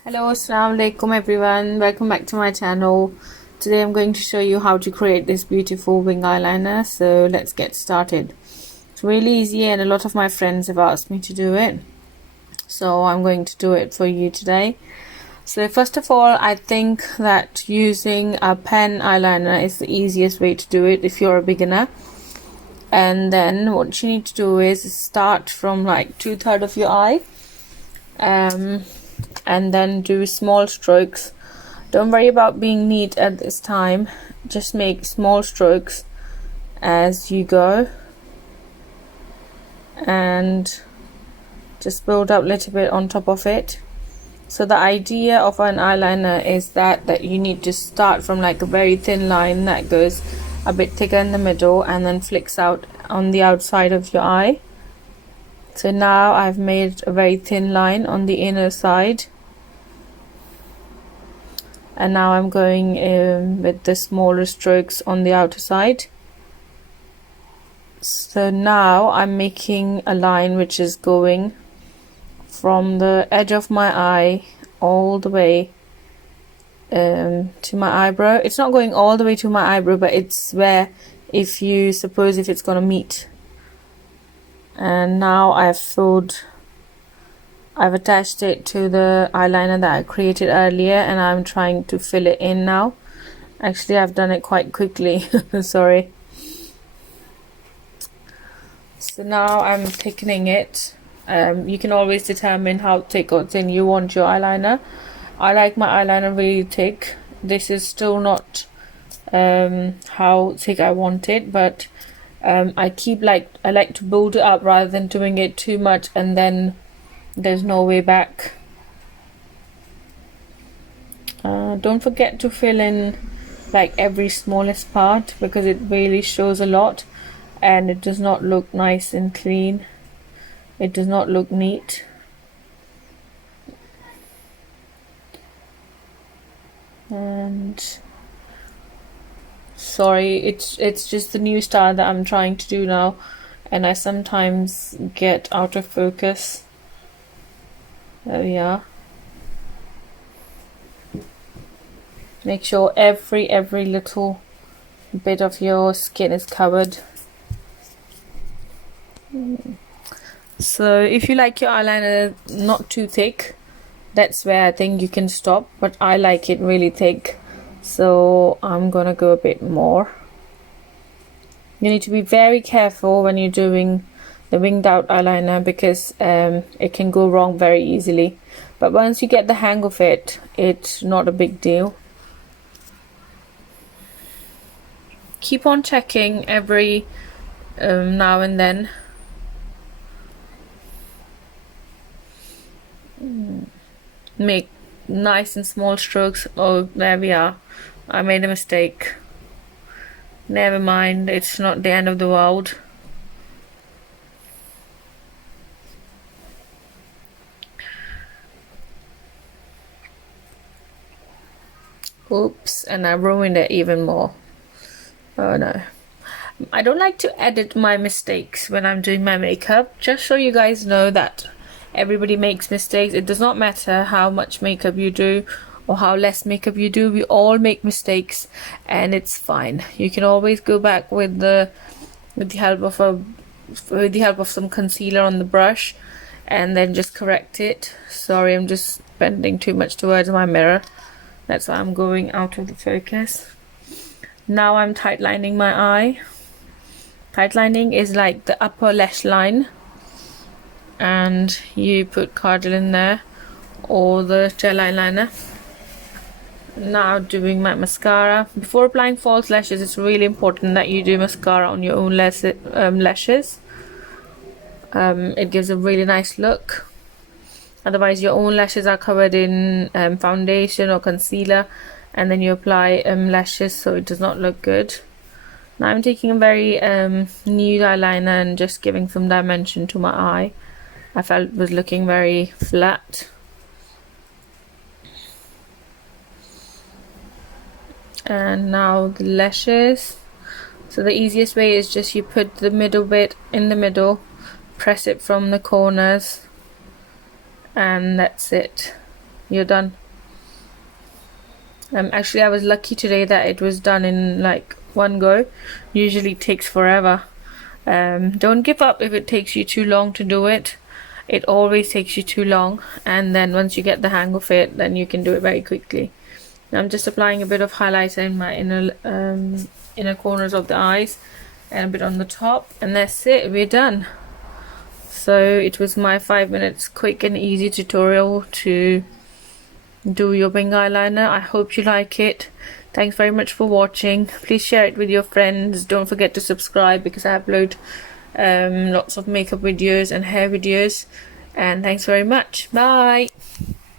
Hello, assalamu alaikum everyone. Welcome back to my channel. Today I'm going to show you how to create this beautiful wing eyeliner. So let's get started. It's really easy and a lot of my friends have asked me to do it. So I'm going to do it for you today. So first of all, I think that using a pen eyeliner is the easiest way to do it if you're a beginner. And then what you need to do is start from like 2/3 of your eye. And then do small strokes. Don't worry about being neat at this time, just make small strokes as you go and just build up a little bit on top of it. So the idea of an eyeliner is that you need to start from like a very thin line that goes a bit thicker in the middle and then flicks out on the outside of your eye. So now I've made a very thin line on the inner side, and now I'm going with the smaller strokes on the outer side. So now I'm making a line which is going from the edge of my eye all the way to my eyebrow. It's not going all the way to my eyebrow, but it's where if it's gonna meet. And now I've attached it to the eyeliner that I created earlier, and I'm trying to fill it in now. Actually, I've done it quite quickly. Sorry. So now I'm thickening it. You can always determine how thick or thin you want your eyeliner. I like my eyeliner really thick. This is still not how thick I want it, but I like to build it up rather than doing it too much and then there's no way back. Don't forget to fill in like every smallest part, because it really shows a lot and it does not look nice and clean. It does not look neat. And sorry, it's just the new style that I'm trying to do now, and I sometimes get out of focus. There we are. Make sure every little bit of your skin is covered. So if you like your eyeliner not too thick, that's where I think you can stop, but I like it really thick, so I'm gonna go a bit more. You need to be very careful when you're doing the winged out eyeliner, because it can go wrong very easily, but once you get the hang of it, it's not a big deal. Keep on checking every now and then. Make nice and small strokes. Oh, there we are. I made a mistake. Never mind, it's not the end of the world. Oops, and I ruined it even more. Oh no. I don't like to edit my mistakes when I'm doing my makeup, just so you guys know that everybody makes mistakes. It does not matter how much makeup you do or how less makeup you do, we all make mistakes and it's fine. You can always go back with the help of some concealer on the brush and then just correct it. Sorry, I'm just spending too much towards my mirror. That's why I'm going out of the focus. Now I'm tightlining my eye. Tightlining is like the upper lash line, and you put Cardell in there or the gel eyeliner. Now doing my mascara. Before applying false lashes, it's really important that you do mascara on your own lashes. It gives a really nice look. Otherwise your own lashes are covered in foundation or concealer, and then you apply lashes, so it does not look good. Now I'm taking a very nude eyeliner and just giving some dimension to my eye. I felt it was looking very flat. And now the lashes. So the easiest way is just you put the middle bit in the middle, press it from the corners, and that's it. you're done. Actually I was lucky today that it was done in like one go. Usually it takes forever. Don't give up if it takes you too long to do it. It always takes you too long, and then once you get the hang of it, then you can do it very quickly. I'm just applying a bit of highlighter in my inner corners of the eyes and a bit on the top, and that's it, we're done. So it was my 5 minutes quick and easy tutorial to do your wing eyeliner. I hope you like it. Thanks very much for watching. Please share it with your friends. Don't forget to subscribe because I upload lots of makeup videos and hair videos. And thanks very much. Bye.